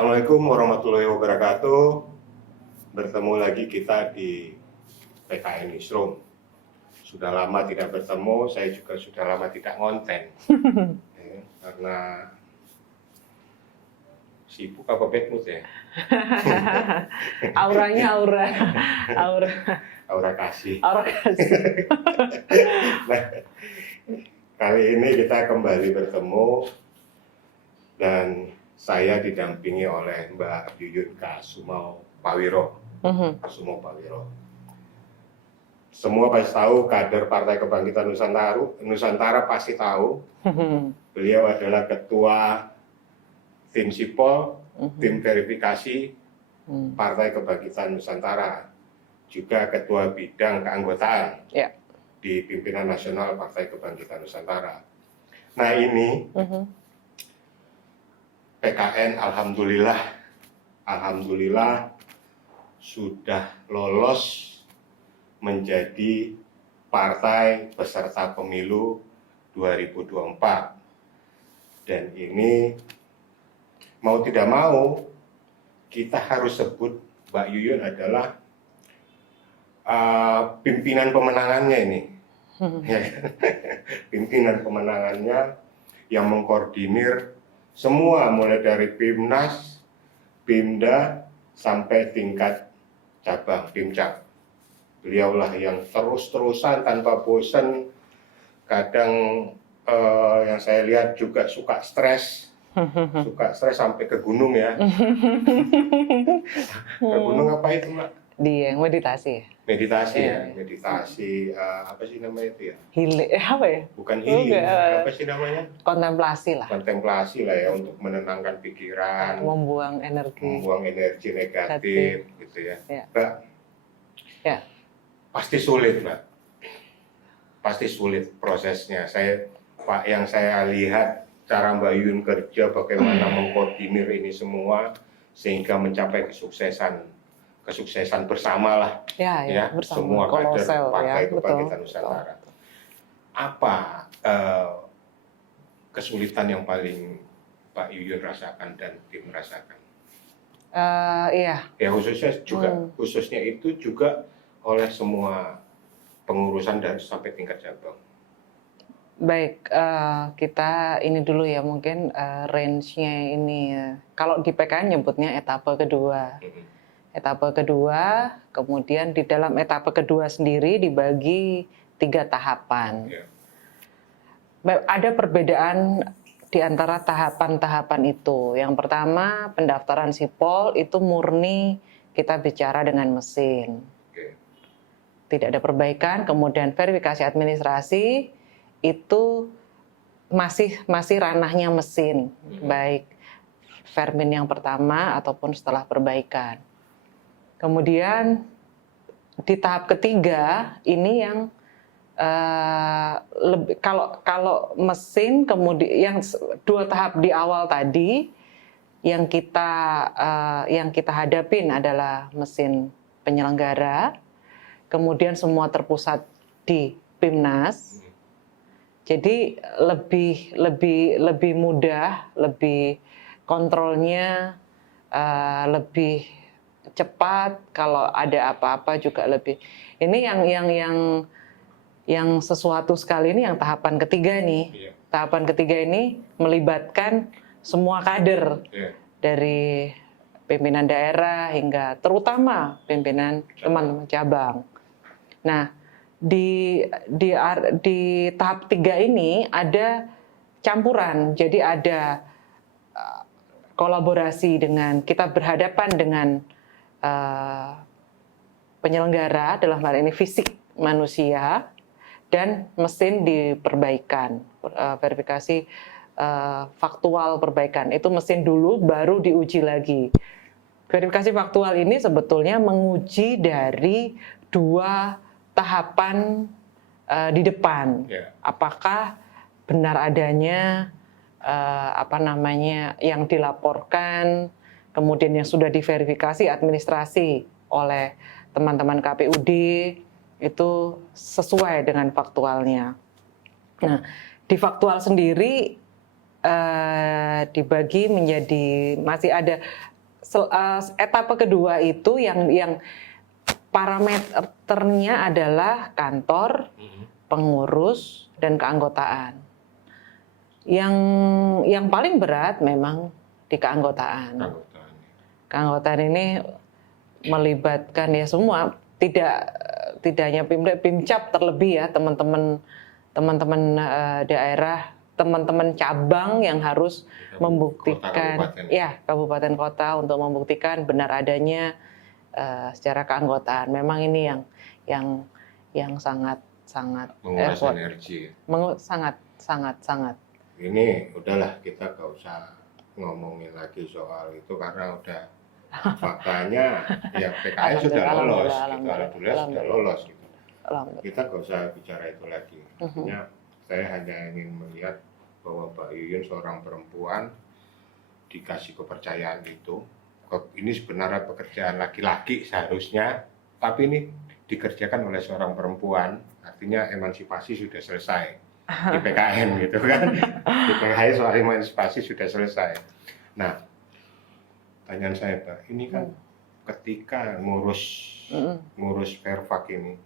Assalamualaikum warahmatullahi wabarakatuh. Bertemu lagi kita di PKN Newsroom. Sudah lama tidak bertemu, saya juga sudah lama tidak ngonten. Karena sibuk apa bad mood ya? Aura. Aura kasih. Aura kasih. Nah, kali ini kita kembali bertemu dan saya didampingi oleh Mbak Yuyun Kasumau Pawiro. Kasumau Pawiro. Semua pasti tahu, kader Partai Kebangkitan Nusantara pasti tahu. Beliau adalah ketua tim Sipol, tim verifikasi Partai Kebangkitan Nusantara, juga ketua bidang keanggotaan di pimpinan nasional Partai Kebangkitan Nusantara. Nah ini PKN alhamdulillah sudah lolos menjadi partai peserta pemilu 2024. Dan ini mau tidak mau kita harus sebut Mbak Yuyun adalah pimpinan pemenangannya ini. Pimpinan pemenangannya yang mengkoordinir semua mulai dari Pimnas, Pimda sampai tingkat cabang Pimcab. Beliaulah yang terus-terusan tanpa bosan, kadang yang saya lihat juga suka stres sampai ke gunung ya. Ke gunung apa itu Mbak? Dia meditasi. Meditasi apa sih namanya itu ya? Apa ya? Bukan healing, apa sih namanya? Kontemplasi lah Ya untuk menenangkan pikiran, membuang energi negatif gitu ya. Mbak, ya. Pasti sulit Mbak, pasti sulit prosesnya. Yang saya lihat cara Mbak Yuyun kerja, bagaimana mengkoordinir ini semua sehingga mencapai kesuksesan bersama lah bersama. Semua kader Partai Kebangkitan Nusantara. Apa kesulitan yang paling Pak Yuyun rasakan dan tim rasakan? Ya khususnya itu juga oleh semua pengurusan dan sampai tingkat cabang. Baik, kita ini dulu ya mungkin range-nya ini. Kalau di PKN nyebutnya etape kedua. Etape kedua, kemudian di dalam etape kedua sendiri dibagi 3 tahapan. Ada perbedaan di antara tahapan-tahapan itu. Yang pertama, pendaftaran sipol itu murni kita bicara dengan mesin. Tidak ada perbaikan. Kemudian verifikasi administrasi itu masih ranahnya mesin, baik Vermin yang pertama ataupun setelah perbaikan. Kemudian di tahap ketiga ini yang kalau mesin, kemudian yang 2 tahap di awal tadi yang kita hadapin adalah mesin penyelenggara, kemudian semua terpusat di Pimnas. Jadi lebih mudah, lebih kontrolnya lebih cepat, kalau ada apa-apa juga lebih. Ini yang sesuatu sekali ini yang tahapan ketiga nih. Tahapan ketiga ini melibatkan semua kader dari pimpinan daerah hingga terutama pimpinan teman-teman cabang. Nah, di tahap 3 ini ada campuran, jadi ada kolaborasi dengan, kita berhadapan dengan penyelenggara, dalam hal ini fisik manusia, dan mesin diperbaikan, verifikasi faktual perbaikan. Itu mesin dulu, baru diuji lagi. Verifikasi faktual ini sebetulnya menguji dari 2 tahapan di depan, apakah benar adanya yang dilaporkan, kemudian yang sudah diverifikasi administrasi oleh teman-teman KPUD itu sesuai dengan faktualnya. Nah, di faktual sendiri dibagi menjadi masih ada etapa kedua itu yang parameternya adalah kantor, pengurus, dan keanggotaan. Yang paling berat memang di keanggotaan. Keanggotaan ini melibatkan ya semua, tidak hanya Pimcap terlebih ya, teman-teman daerah, teman-teman cabang yang harus membuktikan kabupaten kota untuk membuktikan benar adanya secara keanggotaan. Memang ini yang sangat menguras energi. Sangat. Ini udahlah, kita gak usah ngomongin lagi soal itu karena udah faktanya ya PKS sudah lolos, alhamdulillah sudah lolos gitu. Kita gak usah bicara itu lagi. Saya hanya ingin melihat bahwa Mbak Yuyun seorang perempuan dikasih kepercayaan itu. Ini sebenarnya pekerjaan laki-laki seharusnya, tapi ini dikerjakan oleh seorang perempuan. Artinya emansipasi sudah selesai di PKN gitu kan. Di PKN soal emansipasi sudah selesai. Nah, pertanyaan saya Pak, ini kan ketika ngurus Perfak ini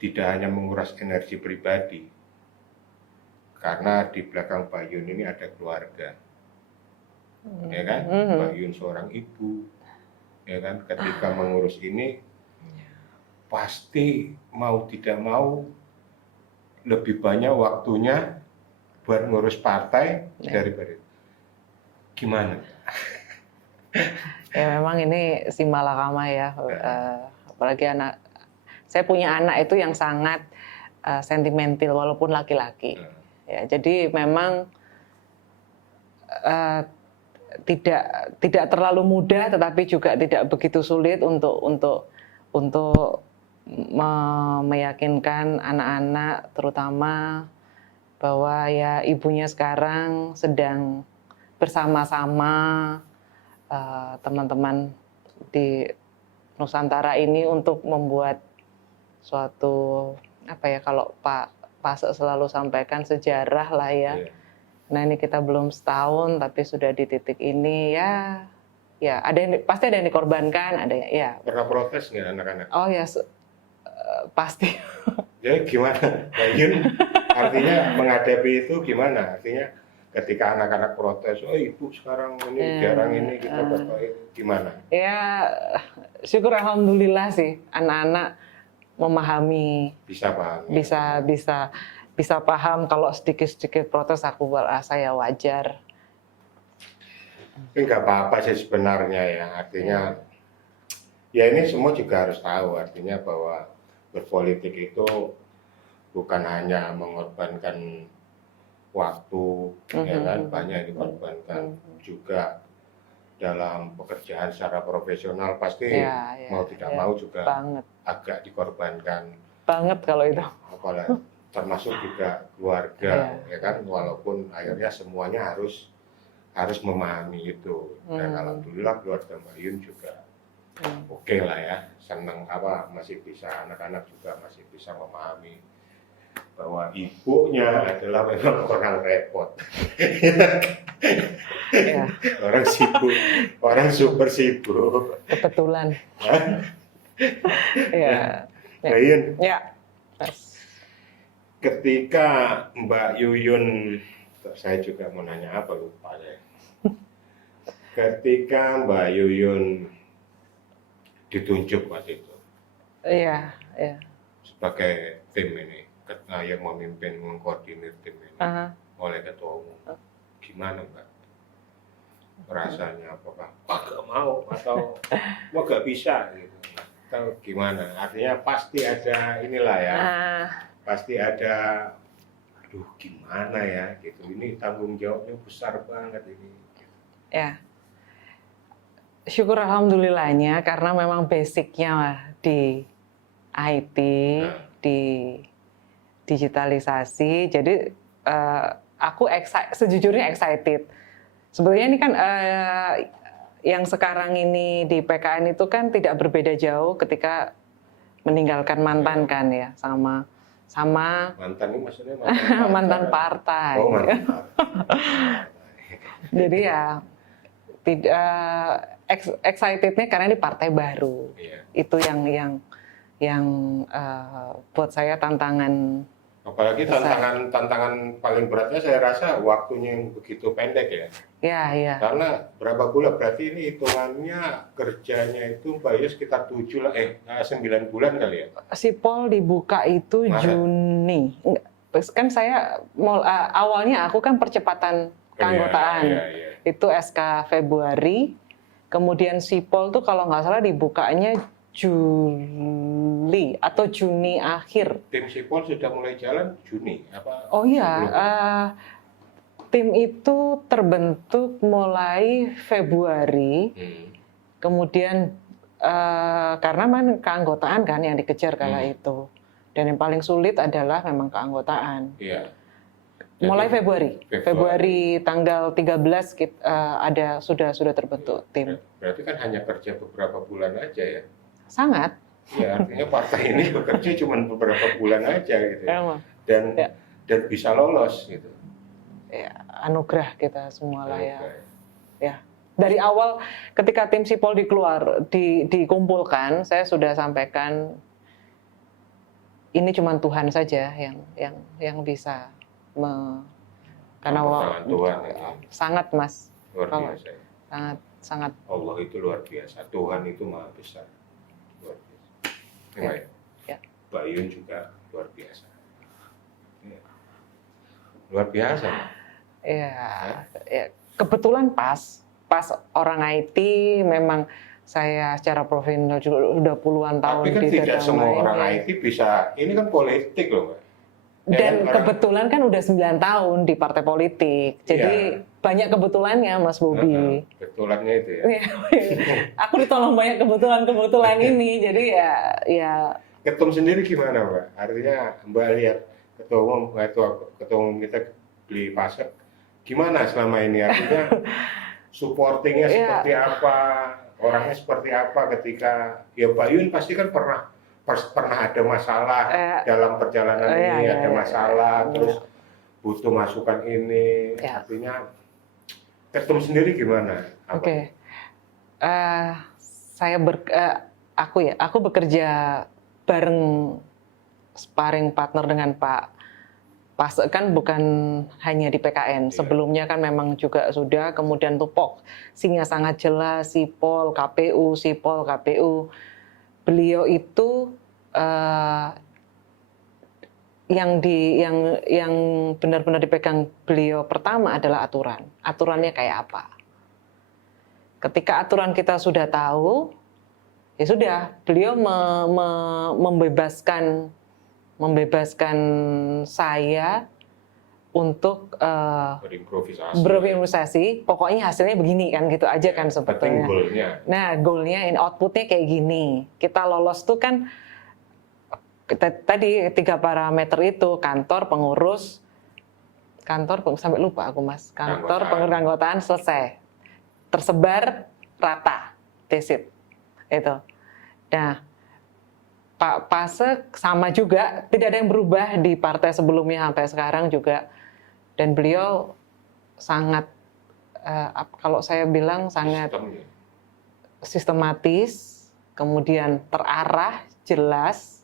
tidak hanya menguras energi pribadi, karena di belakang Mbak Yun ini ada keluarga, ya kan? Mbak Yun seorang ibu, ya kan? Ketika mengurus ini pasti mau tidak mau lebih banyak waktunya buat ngurus partai daripada gimana? Ya memang ini si malakama ya, apalagi saya punya anak itu yang sangat sentimental walaupun laki-laki. Ya, jadi memang tidak terlalu mudah, tetapi juga tidak begitu sulit untuk meyakinkan anak-anak terutama bahwa ya ibunya sekarang sedang bersama-sama teman-teman di Nusantara ini untuk membuat suatu kalau Pak Pasek selalu sampaikan sejarah lah ya. Nah ini kita belum setahun tapi sudah di titik ini ya pasti ada yang dikorbankan, ada ya. Pernah protes nggak anak-anak? Oh ya pasti. Jadi gimana, Mbak Yun? Artinya menghadapi itu gimana? Artinya ketika anak-anak protes, oh ibu sekarang ini jarang ini kita bapak gimana? Ya syukur alhamdulillah sih anak-anak memahami, bisa paham kalau sedikit protes aku rasa ya wajar. Tapi nggak apa-apa sih sebenarnya ya, artinya ya ini semua juga harus tahu artinya bahwa berpolitik itu bukan hanya mengorbankan waktu, ya kan, banyak dikorbankan juga dalam pekerjaan secara profesional pasti mau tidak mau juga agak dikorbankan banget kalau itu. Apalagi termasuk juga keluarga, ya kan, walaupun akhirnya semuanya harus memahami itu. Dan alhamdulillah keluarga Mbak Yun juga oke lah ya, senang masih bisa, anak-anak juga masih bisa memahami bahwa ibunya adalah memang orang repot. Orang sibuk, orang super sibuk. Kebetulan. Mbak Yun. Ya. Ketika Mbak Yuyun, saya juga mau nanya apa lupa ya. Ketika Mbak Yuyun ditunjuk waktu itu. Iya. Sebagai tim ini. Yang memimpin, mengkoordinir tim ini oleh ketua umum, gimana Mbak? Rasanya apakah gak mau atau gak bisa gitu, atau gimana? Artinya pasti ada inilah ya, pasti ada, aduh gimana ya gitu, ini tanggung jawabnya besar banget ini. Ya, syukur alhamdulillahnya karena memang basicnya di IT, di digitalisasi, jadi aku sejujurnya excited. Sebenarnya ini kan yang sekarang ini di PKN itu kan tidak berbeda jauh ketika meninggalkan mantan kan ya, sama mantan ini maksudnya mantan partai. Oh, mantan. Jadi ya excitednya karena ini partai baru. Iya. Itu yang buat saya tantangan. Apalagi besar. tantangan paling beratnya saya rasa waktunya yang begitu pendek ya. Ya. Karena berapa bulan, berarti ini hitungannya kerjanya itu Mbak Yus sekitar 9 bulan kali ya? Sipol dibuka itu Maret. Juni. Kan saya awalnya aku kan percepatan keanggotaan. Iya. Itu SK Februari. Kemudian Sipol tuh kalau nggak salah dibukanya Juli atau Juni akhir. Tim Sipol sudah mulai jalan Juni apa? Oh iya, sebelumnya? tim itu terbentuk mulai Februari. Kemudian karena keanggotaan kan yang dikejar kala itu. Dan yang paling sulit adalah memang keanggotaan. Iya. Mulai Februari tanggal 13 sudah terbentuk tim. Berarti kan hanya kerja beberapa bulan aja ya? Sangat. Ya, artinya partai ini bekerja cuma beberapa bulan aja gitu. Emang. Dan bisa lolos gitu. Ya, anugerah kita semua lah ya. Ya. Dari awal ketika tim Sipol dikumpulkan, saya sudah sampaikan ini cuma Tuhan saja yang bisa karena Tuhan sangat Mas. Luar biasa. Sangat. Allah itu luar biasa. Tuhan itu maha besar. Luar biasa. Ya. Bayun juga luar biasa. Ya. Luar biasa. Ya. Kebetulan pas orang IT memang saya secara profesional juga udah puluhan tahun. Tapi kan tidak semua orang IT bisa. Ini kan politik loh, Mbak. Dan kebetulan kan udah 9 tahun di partai politik. Jadi banyak kebetulannya Mas Bobi. Kebetulannya itu ya. Aku ditolong banyak kebetulan ini. Jadi ya. Ketum sendiri gimana, Mbak? Artinya Mbak lihat ketua umum kita beli pasek. Gimana selama ini? Artinya supportingnya seperti apa? Orangnya seperti apa ketika ya Pak Yun pasti kan pernah ada masalah dalam perjalanan ini, ada masalah, terus butuh masukan ini, artinya ketum sendiri gimana? Oke. Aku bekerja bareng sparring partner dengan Pak Pas kan bukan hanya di PKN, sebelumnya kan memang juga sudah, kemudian tupok sinya sangat jelas, Sipol, KPU. Beliau itu yang benar-benar dipegang beliau pertama adalah aturan. Aturannya kayak apa? Ketika aturan kita sudah tahu, ya sudah, beliau membebaskan saya untuk berimprovisasi. Pokoknya hasilnya begini kan, gitu aja kan sebetulnya. Nah, goalnya, outputnya kayak gini. Kita lolos tuh kan tadi 3 parameter itu, kantor, pengurus, sampai lupa aku Mas. Kantor, pengurus keanggotaan selesai, tersebar rata, desit itu. Nah, Pak Pasek sama juga, tidak ada yang berubah di partai sebelumnya sampai sekarang juga. Dan beliau sangat, kalau saya bilang sangat sistematis, kemudian terarah, jelas,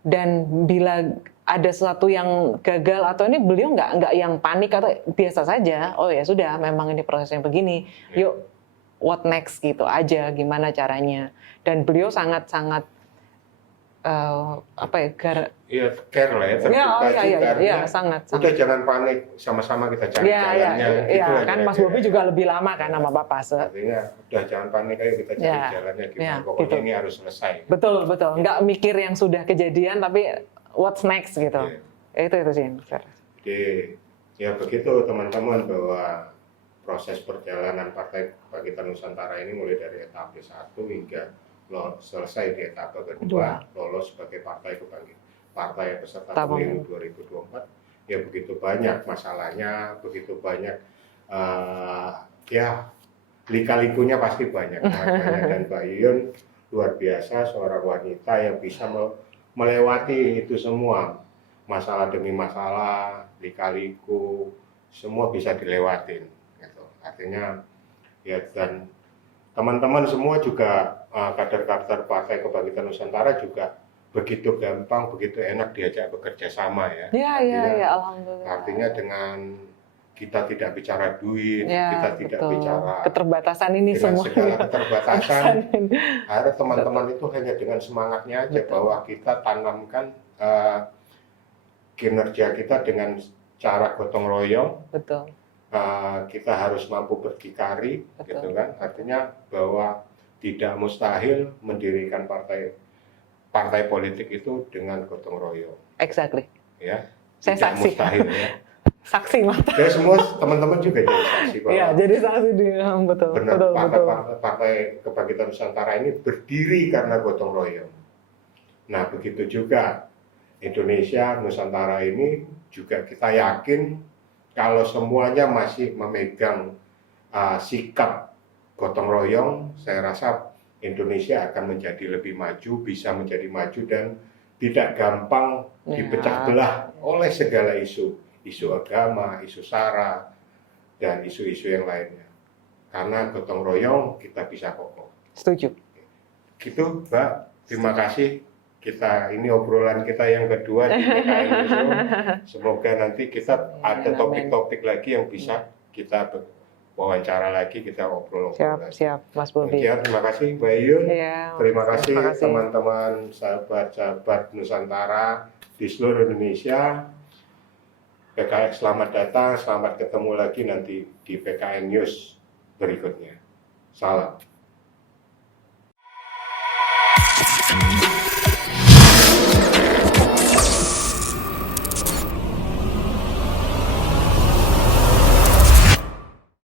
dan bila ada sesuatu yang gagal atau ini, beliau nggak yang panik atau biasa saja. Oh ya sudah, memang ini prosesnya begini. Yuk, what next gitu aja, gimana caranya. Dan beliau sangat care lah ya, terbuka iya, sangat. Udah jangan panik, sama-sama kita cari jalannya. Iya, kan Mas Bobi juga lebih lama kan sama Bapak Pase. Artinya udah jangan panik, ayo kita cari jalannya gimana. Pokoknya gitu. Ini harus selesai. Betul. Nggak mikir yang sudah kejadian, tapi what's next gitu. Itu sih. Jadi ya begitu teman-teman, bahwa proses perjalanan Partai Kebangkitan Nusantara ini mulai dari etapa 1 hingga selesai di etapa kedua, lolos sebagai partai peserta pemilu 2024. Ya begitu banyak masalahnya, begitu banyak lika-likunya pasti banyak. Dan Mbak Yun luar biasa, seorang wanita yang bisa melewati itu semua, masalah demi masalah, lika-liku, semua bisa dilewatin gitu. Artinya ya, dan teman-teman semua juga kader-kader Partai Kebangkitan Nusantara juga begitu gampang, begitu enak diajak bekerja sama ya. Alhamdulillah. Artinya dengan kita tidak bicara duit, Ya, kita tidak betul. bicara Keterbatasan ini dengan semua. segala keterbatasan. Akhirnya teman-teman itu hanya dengan semangatnya aja bahwa kita tanamkan kinerja kita dengan cara gotong royong. Betul. Kita harus mampu berdikari, Betul. gitu kan? Artinya bahwa tidak mustahil mendirikan partai politik itu dengan gotong royong. Exactly. Ya, Saya tidak saksi. mustahil ya. Saksi mata. Ya semua teman-teman juga jadi saksi bahwa Iya, jadi saksi di betul. benar Betul. Partai Kebangkitan Nusantara ini berdiri karena gotong royong. Nah, begitu juga Indonesia Nusantara ini juga kita yakin kalau semuanya masih memegang sikap gotong royong, saya rasa Indonesia akan menjadi lebih maju, bisa menjadi maju dan tidak gampang dipecah belah oleh segala isu agama, isu SARA, dan isu-isu yang lainnya. Karena gotong royong kita bisa kokoh. Setuju. Gitu, Mbak. Terima kasih. Ini obrolan kita yang kedua di PKN Newsroom. Semoga nanti kita ada topik-topik lagi yang bisa kita wawancara lagi, kita obrol. Siap, Mas Bobi. Terima kasih, Mbak Yun. Ya, terima kasih teman-teman, sahabat-sahabat Nusantara di seluruh Indonesia. PKN selamat datang, selamat ketemu lagi nanti di PKN News berikutnya. Salam.